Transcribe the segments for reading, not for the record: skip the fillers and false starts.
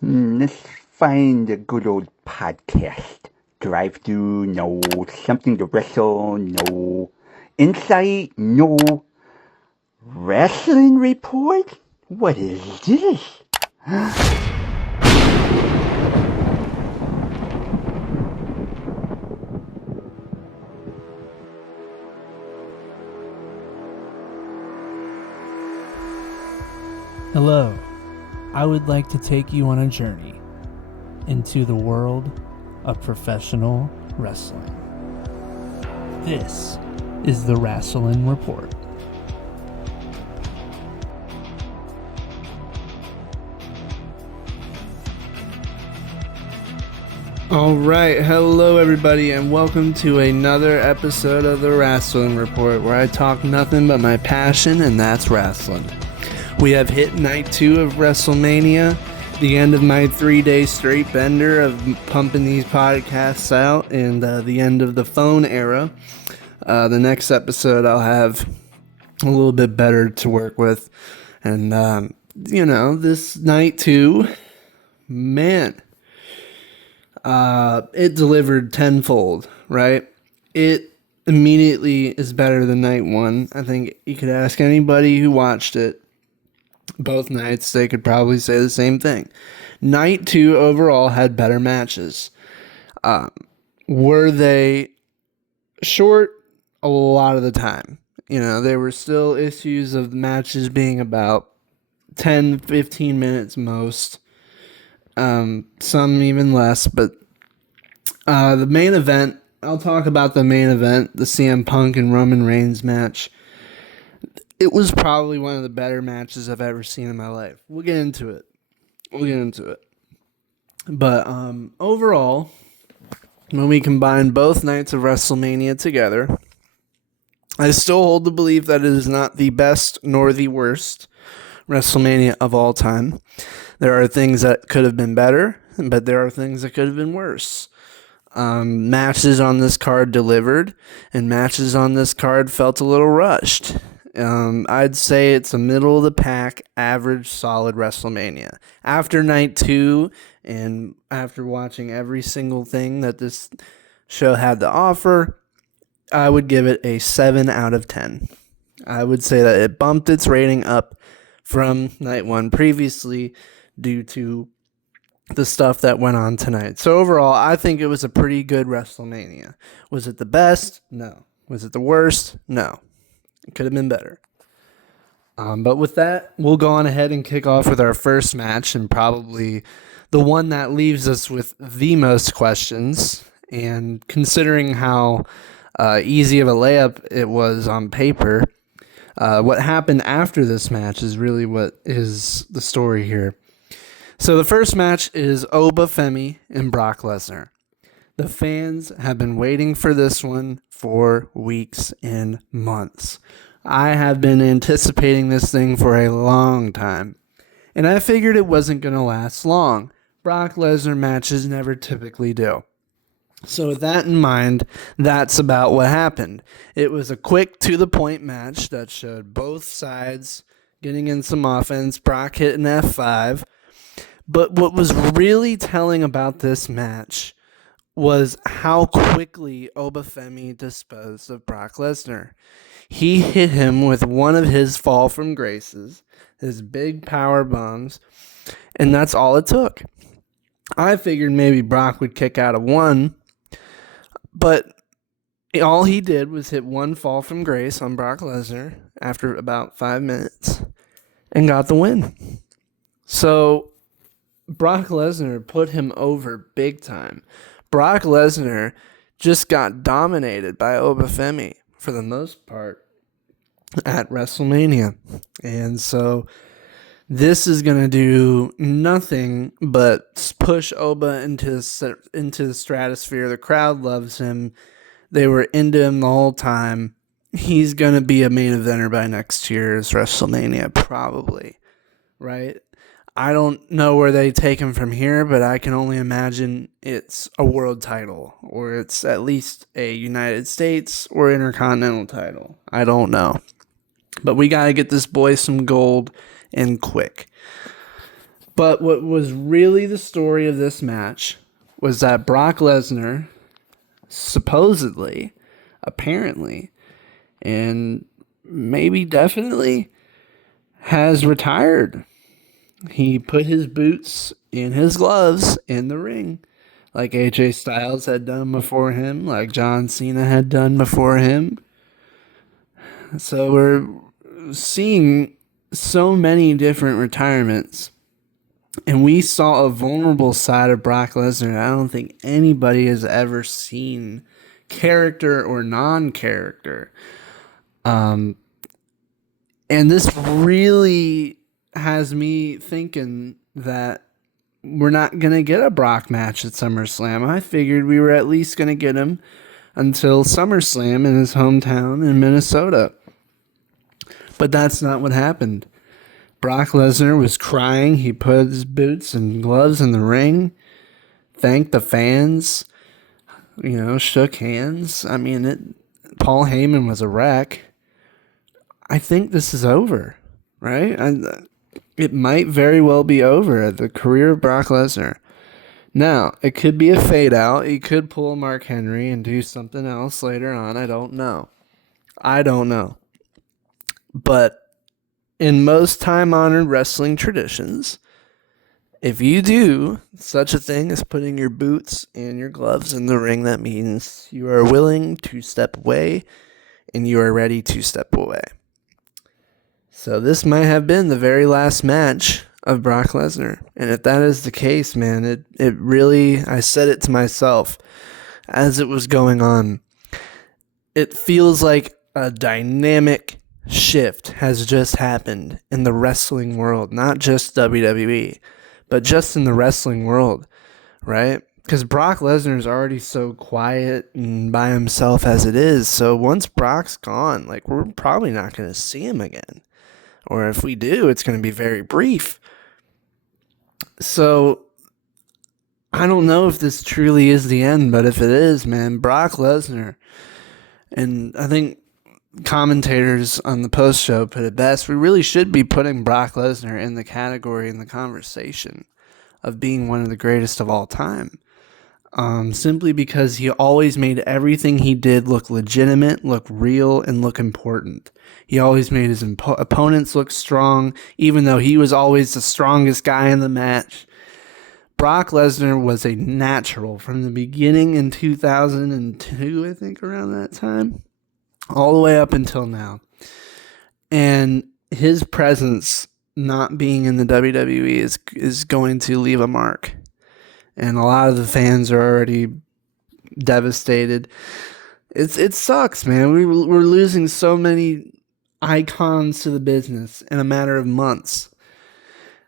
Let's find a good old podcast. Drive through, no. Something to wrestle, no. Insight, no. Wrestling report? What is this? Hello, I would like to take you on a journey into the world of professional wrestling. This is the Wrestling Report. Alright, hello everybody and welcome to another episode of the Wrestling Report where I talk nothing but my passion, and that's wrestling. We have hit night 2 of Wrestlemania, the end of my 3-day straight bender of pumping these podcasts out, and the end of the phone era. The next episode I'll have a little bit better to work with. And, this night 2, man, it delivered tenfold, right? It immediately is better than night 1. I think you could ask anybody who watched it both nights, they could probably say the same thing. Night 2 overall had better matches. Were they short? A lot of the time. There were still issues of the matches being about 10, 15 minutes most. Some even less, but the main event, I'll talk about the main event, the CM Punk and Roman Reigns match. It was probably one of the better matches I've ever seen in my life. We'll get into it. But overall, when we combine both nights of WrestleMania together, I still hold the belief that it is not the best nor the worst WrestleMania of all time. There are things that could have been better, but there are things that could have been worse. Matches on this card delivered, and matches on this card felt a little rushed. I'd say it's a middle of the pack, average, solid WrestleMania. After night 2, and after watching every single thing that this show had to offer, I would give it a 7 out of 10. I would say that it bumped its rating up from night 1 previously due to the stuff that went on tonight. So overall, I think it was a pretty good WrestleMania. Was it the best? No. Was it the worst? No. It could have been better. But with that, we'll go on ahead and kick off with our first match, and probably the one that leaves us with the most questions. And considering how easy of a layup it was on paper, what happened after this match is really what is the story here. So the first match is Wrestlemania and Brock Lesnar. The fans have been waiting for this one for weeks and months. I have been anticipating this thing for a long time, and I figured it wasn't going to last long. Brock Lesnar matches never typically do. So with that in mind, that's about what happened. It was a quick, to-the-point match that showed both sides getting in some offense. Brock hit an F5. But what was really telling about this match was how quickly Obafemi disposed of Brock Lesnar. He hit him with one of his fall from graces, his big power bombs, and that's all it took. I figured maybe Brock would kick out of one, but all he did was hit one fall from grace on Brock Lesnar after about 5 minutes and got the win. So Brock Lesnar put him over big time. Brock Lesnar just got dominated by Obafemi for the most part at WrestleMania. And so this is going to do nothing but push Oba into the stratosphere. The crowd loves him. They were into him the whole time. He's going to be a main eventer by next year's WrestleMania, probably, right? I don't know where they take him from here, but I can only imagine it's a world title, or it's at least a United States or Intercontinental title. I don't know. But we got to get this boy some gold and quick. But what was really the story of this match was that Brock Lesnar supposedly, apparently, and maybe definitely has retired. He put his boots and his gloves in the ring, like AJ Styles had done before him, like John Cena had done before him. So we're seeing so many different retirements, and we saw a vulnerable side of Brock Lesnar I don't think anybody has ever seen, character or non-character. And this really has me thinking that we're not going to get a Brock match at SummerSlam. I figured we were at least going to get him until SummerSlam in his hometown in Minnesota. But that's not what happened. Brock Lesnar was crying. He put his boots and gloves in the ring, thanked the fans, shook hands. I mean, Paul Heyman was a wreck. I think this is over, right? It might very well be over, the career of Brock Lesnar. Now, it could be a fade out. He could pull a Mark Henry and do something else later on. I don't know. But in most time-honored wrestling traditions, if you do such a thing as putting your boots and your gloves in the ring, that means you are willing to step away and you are ready to step away. So this might have been the very last match of Brock Lesnar. And if that is the case, man, it really, I said it to myself as it was going on, it feels like a dynamic shift has just happened in the wrestling world, not just WWE, but just in the wrestling world, right? Because Brock Lesnar is already so quiet and by himself as it is. So once Brock's gone, we're probably not going to see him again. Or if we do, it's going to be very brief. So I don't know if this truly is the end, but if it is, man, Brock Lesnar, and I think commentators on the post show put it best, we really should be putting Brock Lesnar in the category, in the conversation of being one of the greatest of all time. Simply because he always made everything he did look legitimate, look real, and look important. He always made his opponents look strong, even though he was always the strongest guy in the match. Brock Lesnar was a natural from the beginning in 2002, I think, around that time, all the way up until now. And his presence not being in the WWE is going to leave a mark. And a lot of the fans are already devastated. It sucks, man. We're losing so many icons to the business in a matter of months.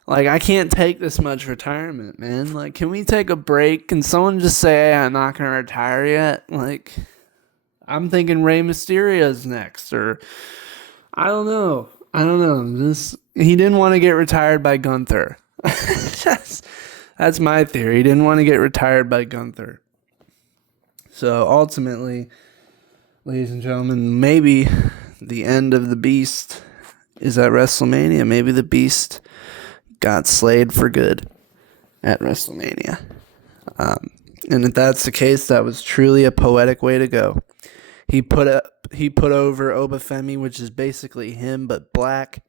I can't take this much retirement, man. Can we take a break? Can someone just say, hey, I'm not going to retire yet? I'm thinking Rey Mysterio's next, or I don't know. He didn't want to get retired by Gunther. That's my theory. He didn't want to get retired by Gunther. So ultimately, ladies and gentlemen, maybe the end of the beast is at WrestleMania. Maybe the beast got slayed for good at WrestleMania. And if that's the case, that was truly a poetic way to go. He put over Obafemi, which is basically him but black.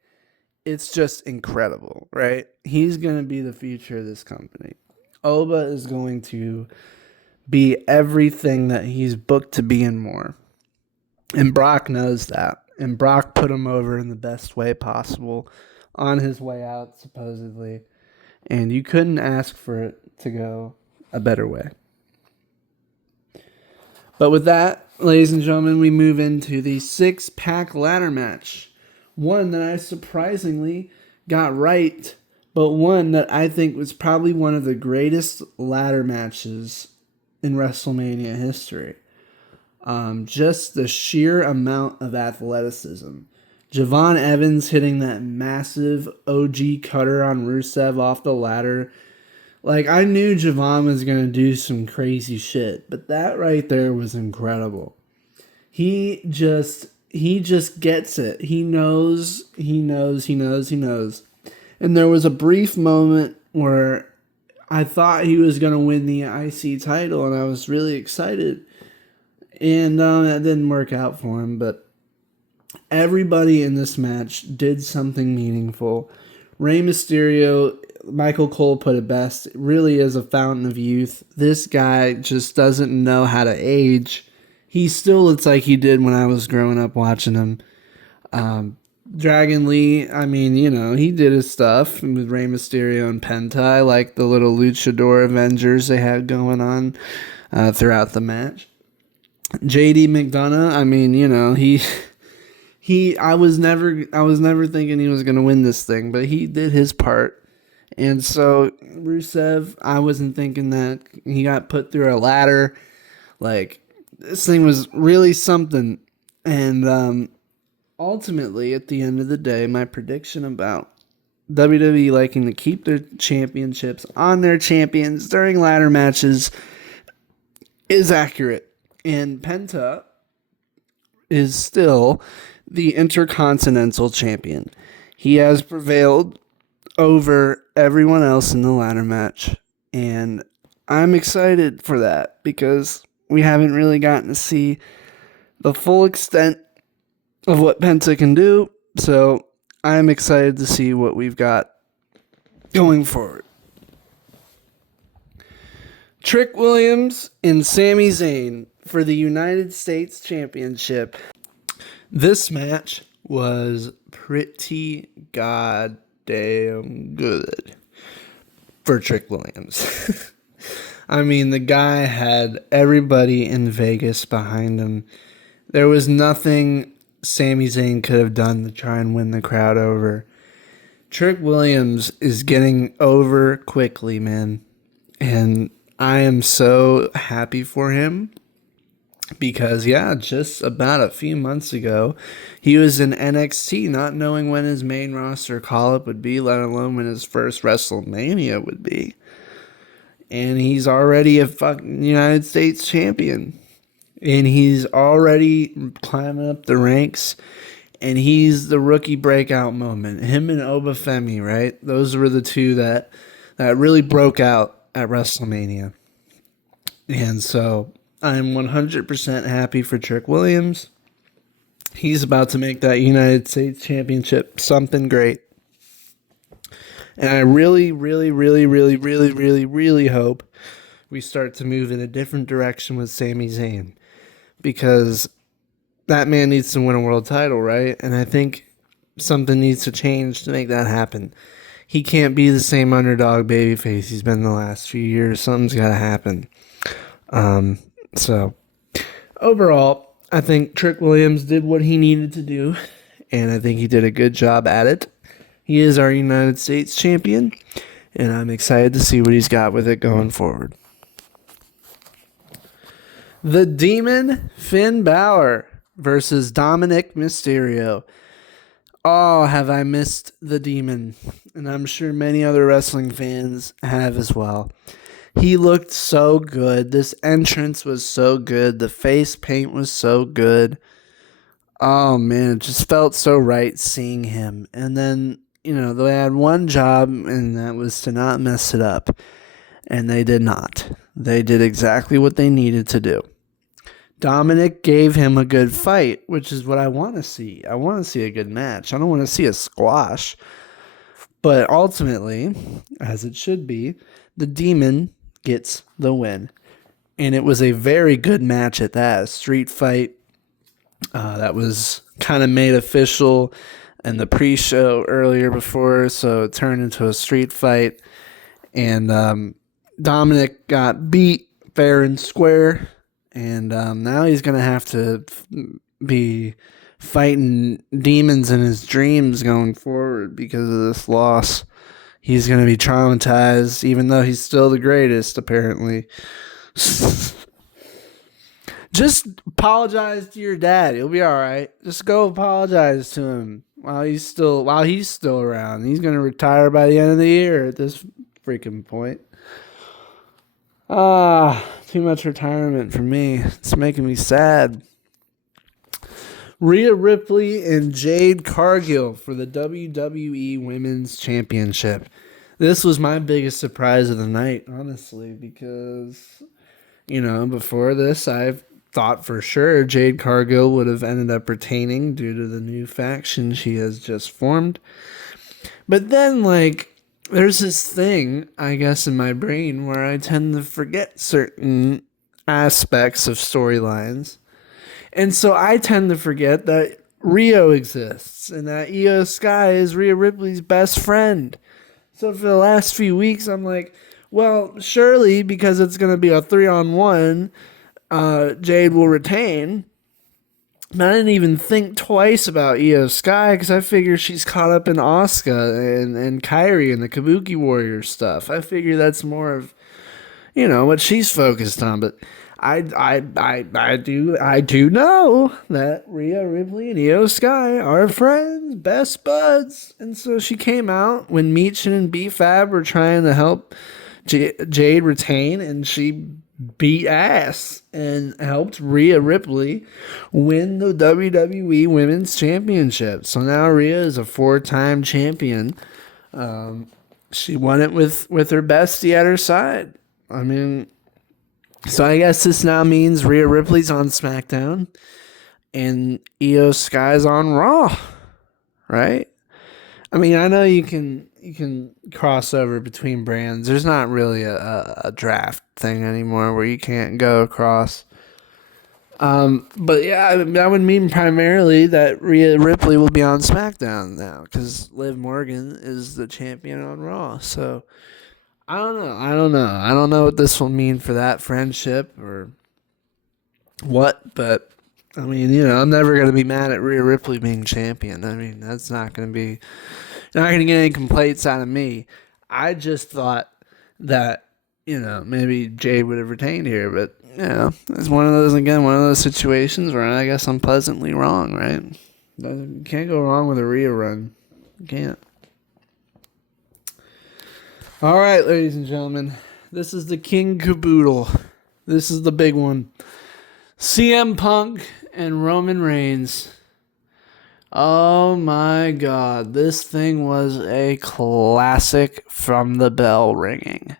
It's just incredible, right? He's going to be the future of this company. Oba is going to be everything that he's booked to be and more. And Brock knows that. And Brock put him over in the best way possible on his way out, supposedly. And you couldn't ask for it to go a better way. But with that, ladies and gentlemen, we move into the 6-pack ladder match. One that I surprisingly got right, but one that I think was probably one of the greatest ladder matches in WrestleMania history. Just the sheer amount of athleticism. Javon Evans hitting that massive OG cutter on Rusev off the ladder. I knew Javon was going to do some crazy shit, but that right there was incredible. He just gets it. He knows. And there was a brief moment where I thought he was going to win the IC title, and I was really excited. And that didn't work out for him, but everybody in this match did something meaningful. Rey Mysterio, Michael Cole put it best, it really is a fountain of youth. This guy just doesn't know how to age. He still looks like he did when I was growing up watching him. Dragon Lee, I mean, he did his stuff with Rey Mysterio and Penta. I like the little luchador Avengers they had going on throughout the match. JD McDonough, I mean, I was never thinking he was going to win this thing, but he did his part. And so Rusev, I wasn't thinking that he got put through a ladder. Like, this thing was really something. And ultimately, at the end of the day, my prediction about WWE liking to keep their championships on their champions during ladder matches is accurate. And Penta is still the Intercontinental Champion. He has prevailed over everyone else in the ladder match. And I'm excited for that because we haven't really gotten to see the full extent of what Penta can do. So I'm excited to see what we've got going forward. Trick Williams and Sami Zayn for the United States Championship. This match was pretty goddamn good for Trick Williams. I mean, the guy had everybody in Vegas behind him. There was nothing Sami Zayn could have done to try and win the crowd over. Trick Williams is getting over quickly, man. And I am so happy for him because, just about a few months ago, he was in NXT not knowing when his main roster call-up would be, let alone when his first Wrestlemania would be. And he's already a fucking United States champion. And he's already climbing up the ranks. And he's the rookie breakout moment. Him and Obafemi, right? Those were the two that really broke out at Wrestlemania. And so I'm 100% happy for Trick Williams. He's about to make that United States Championship something great. And I really, really, really, really, really, really, really hope we start to move in a different direction with Sami Zayn. Because that man needs to win a world title, right? And I think something needs to change to make that happen. He can't be the same underdog babyface he's been the last few years. Something's got to happen. So, overall, I think Trick Williams did what he needed to do. And I think he did a good job at it. He is our United States champion. And I'm excited to see what he's got with it going forward. The Demon Finn Balor versus Dominic Mysterio. Oh, have I missed the Demon. And I'm sure many other wrestling fans have as well. He looked so good. This entrance was so good. The face paint was so good. Oh, man, it just felt so right seeing him. And then, they had one job, and that was to not mess it up. And they did not. They did exactly what they needed to do. Dominic gave him a good fight, which is what I want to see. I want to see a good match. I don't want to see a squash. But ultimately, as it should be, the Demon gets the win. And it was a very good match at that. A street fight that was kind of made official in the pre-show earlier before, so it turned into a street fight. And Dominic got beat fair and square. And now he's going to have to be fighting demons in his dreams going forward because of this loss. He's going to be traumatized, even though he's still the greatest, apparently. Just apologize to your dad. He'll be all right. Just go apologize to him while he's still around. He's going to retire by the end of the year at this freaking point. Too much retirement for me. It's making me sad. Rhea Ripley and Jade Cargill for the WWE Women's Championship. This was my biggest surprise of the night, honestly, because, before this, I thought for sure Jade Cargill would have ended up retaining due to the new faction she has just formed. But then, there's this thing, I guess, in my brain where I tend to forget certain aspects of storylines. And so I tend to forget that Rio exists and that Io Sky is Rhea Ripley's best friend. So for the last few weeks, I'm like, well, surely because it's going to be a 3-on-1, Jade will retain. But I didn't even think twice about Io Sky because I figure she's caught up in Asuka and Kairi and the Kabuki Warrior stuff. I figure that's more of, what she's focused on. But I do know that Rhea Ripley and Io Sky are friends, best buds. And so she came out when Meechin and B-Fab were trying to help Jade retain, and she beat ass and helped Rhea Ripley win the WWE Women's Championship. So now Rhea is a 4-time champion. She won it with her bestie at her side. I mean, so I guess this now means Rhea Ripley's on SmackDown and Io Sky's on Raw, right? I mean, I know you can cross over between brands. There's not really a draft thing anymore where you can't go across. But yeah, that would mean primarily that Rhea Ripley will be on SmackDown now because Liv Morgan is the champion on Raw. So I don't know. I don't know what this will mean for that friendship or what, but I mean, I'm never going to be mad at Rhea Ripley being champion. I mean, that's not going to get any complaints out of me. I just thought that, maybe Jade would have retained here, but, it's one of those situations where I guess I'm pleasantly wrong, right? You can't go wrong with a Rhea run. You can't. All right, ladies and gentlemen, this is the King Caboodle. This is the big one. CM Punk and Roman Reigns. Oh my God, this thing was a classic from the bell ringing.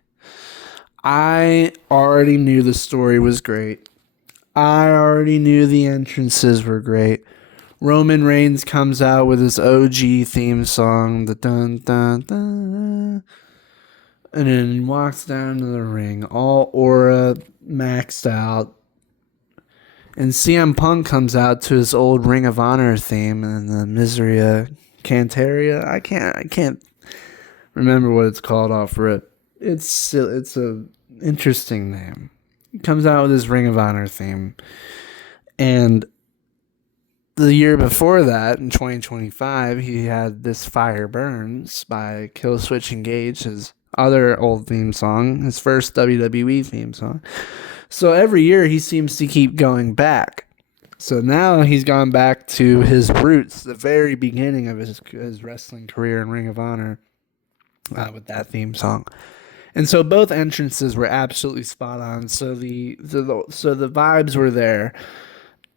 I already knew the story was great. I already knew the entrances were great. Roman Reigns comes out with his OG theme song, the dun dun dun, and then walks down to the ring, all aura maxed out. And CM Punk comes out to his old Ring of Honor theme and the Miseria Cantaria. I can't remember what it's called off rip. It's a interesting name. He comes out with his Ring of Honor theme. And the year before that, in 2025, he had This Fire Burns by Killswitch Engage, his other old theme song, his first WWE theme song. So every year he seems to keep going back. So now he's gone back to his roots, the very beginning of his wrestling career in Ring of Honor, with that theme song. And so both entrances were absolutely spot on. So the vibes were there.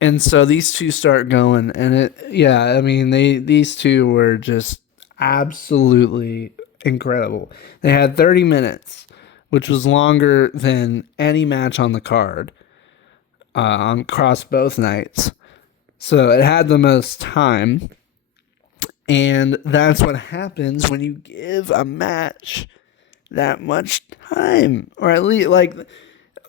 And so these two start going, and these two were just absolutely incredible. They had 30 minutes. Which was longer than any match on the card across both nights. So it had the most time. And that's what happens when you give a match that much time. Or at least,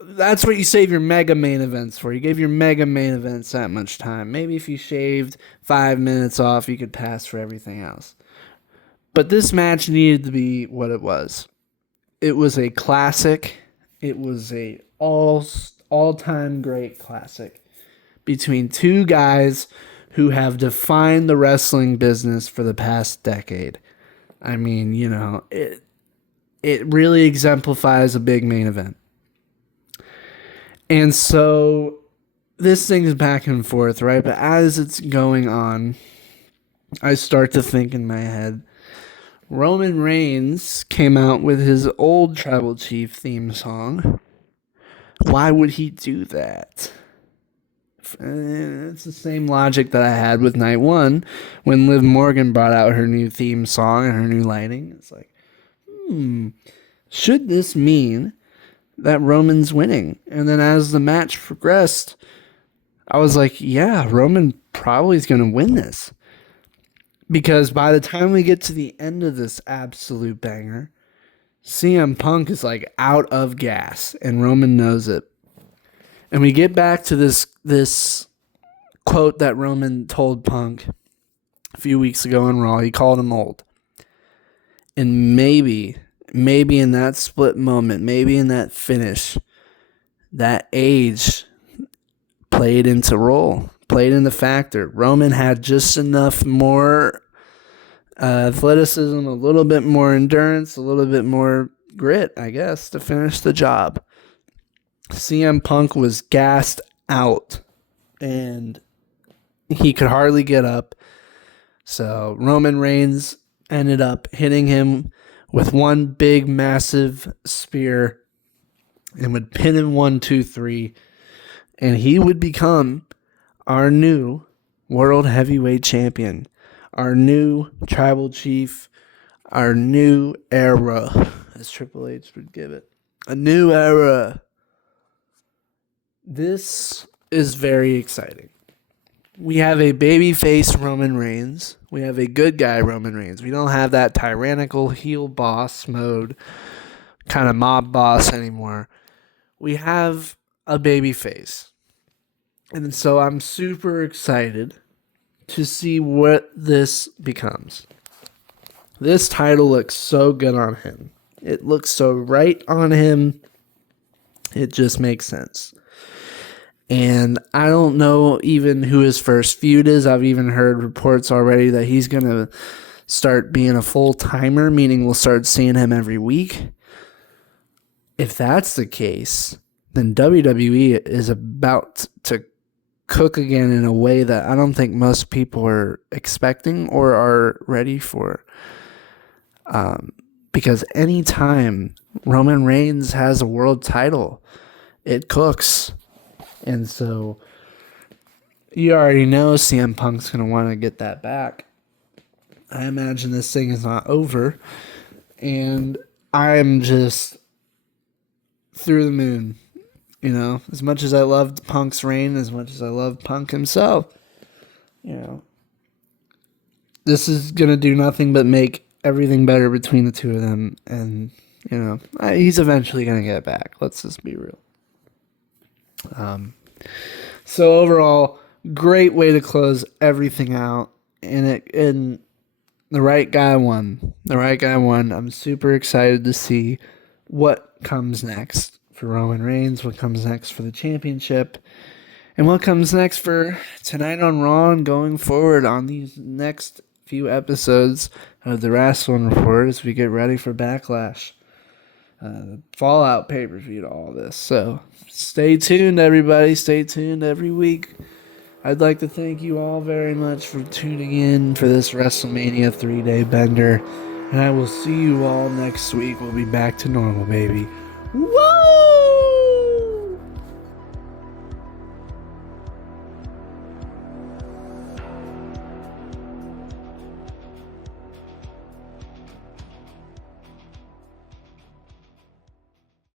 that's what you save your mega main events for. You gave your mega main events that much time. Maybe if you shaved 5 minutes off, you could pass for everything else. But this match needed to be what it was. It was a classic. It was a all-time great classic between two guys who have defined the wrestling business for the past decade. I mean, it really exemplifies a big main event. And so this thing's back and forth, right? But as it's going on, I start to think in my head, Roman Reigns came out with his old Tribal Chief theme song. Why would he do that? It's the same logic that I had with Night 1 when Liv Morgan brought out her new theme song and her new lighting. It's like, should this mean that Roman's winning? And then as the match progressed, I was like, yeah, Roman probably is going to win this. Because by the time we get to the end of this absolute banger, CM Punk is like out of gas, and Roman knows it. And we get back to this quote that Roman told Punk a few weeks ago on Raw. He called him old. And maybe in that split moment, maybe in that finish, that age played into factor. Roman had just enough more athleticism, a little bit more endurance, a little bit more grit, I guess, to finish the job. CM Punk was gassed out, and he could hardly get up. So Roman Reigns ended up hitting him with one big, massive spear and would pin him 1, 2, 3. And he would become our new World Heavyweight Champion, our new Tribal Chief, our new era, as Triple H would give it. A new era. This is very exciting. We have a babyface Roman Reigns. We have a good guy Roman Reigns. We don't have that tyrannical heel boss mode, kind of mob boss anymore. We have a babyface. And so I'm super excited to see what this becomes. This title looks so good on him. It looks so right on him. It just makes sense. And I don't know even who his first feud is. I've even heard reports already that he's going to start being a full-timer, meaning we'll start seeing him every week. If that's the case, then WWE is about to cook again in a way that I don't think most people are expecting or are ready for. Because anytime Roman Reigns has a world title, it cooks. And so you already know CM Punk's going to want to get that back. I imagine this thing is not over. And I'm just through the moon. You know, as much as I loved Punk's reign, as much as I loved Punk himself, you know, this is going to do nothing but make everything better between the two of them. And, you know, he's eventually going to get back. Let's just be real. So overall, great way to close everything out, and the right guy won. I'm super excited to see what comes next for Roman Reigns, what comes next for the championship, and what comes next for tonight on Raw and going forward on these next few episodes of the Wrestling Report as we get ready for Backlash. Fallout pay-per-view to all this. So stay tuned, everybody. Stay tuned every week. I'd like to thank you all very much for tuning in for this WrestleMania 3-day bender. And I will see you all next week. We'll be back to normal, baby. Woo!